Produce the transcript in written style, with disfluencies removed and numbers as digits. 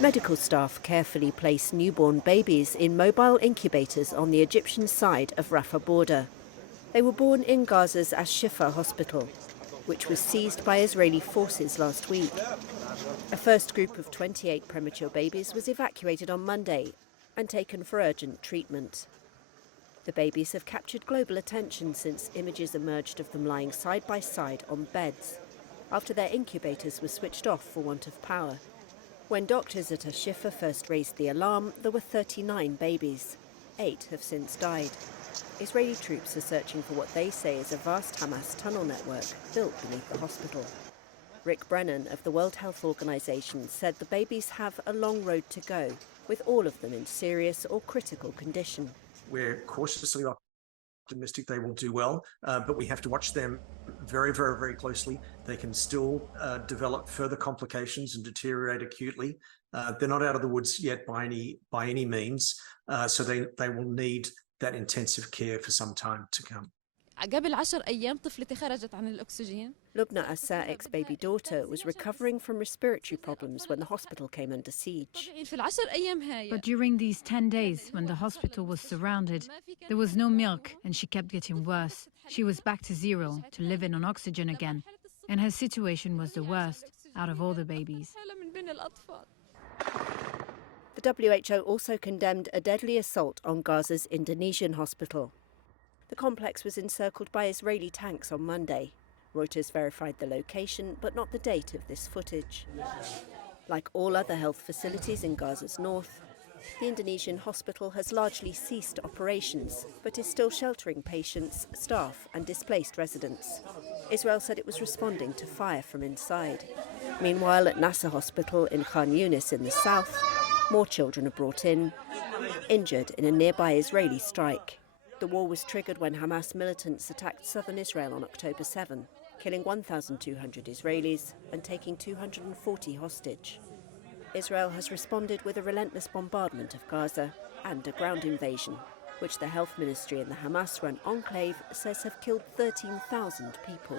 Medical staff carefully place newborn babies in mobile incubators on the Egyptian side of Rafah border. They were born in Gaza's Shifa hospital, which was seized by Israeli forces last week. A first group of 28 premature babies was evacuated on Monday and taken for urgent treatment. The babies have captured global attention since images emerged of them lying side by side on beds after their incubators were switched off for want of power. When doctors at Shifa first raised the alarm, there were 39 babies. 8 have since died. Israeli troops are searching for what they say is a vast Hamas tunnel network built beneath the hospital. Rick Brennan of the World Health Organization said the babies have a long road to go, with all of them in serious or critical condition. We're cautiously optimistic they will do well, but we have to watch them very, very, very closely. They can still develop further complications and deteriorate acutely. They're not out of the woods yet by any means, so they will need that intensive care for some time to come. Lubna Assaek's baby daughter was recovering from respiratory problems when the hospital came under siege. But during these 10 days, when the hospital was surrounded, there was no milk and she kept getting worse. She was back to zero, to living on oxygen again. And her situation was the worst out of all the babies. The WHO also condemned a deadly assault on Gaza's Indonesian hospital. The complex was encircled by Israeli tanks on Monday. Reuters verified the location, but not the date of this footage. Like all other health facilities in Gaza's north, the Indonesian hospital has largely ceased operations, but is still sheltering patients, staff and displaced residents. Israel said it was responding to fire from inside. Meanwhile, at Nasser Hospital in Khan Yunis in the south, more children are brought in, injured in a nearby Israeli strike. The war was triggered when Hamas militants attacked southern Israel on October 7, killing 1,200 Israelis and taking 240 hostage. Israel has responded with a relentless bombardment of Gaza and a ground invasion, which the health ministry in the Hamas-run enclave says have killed 13,000 people.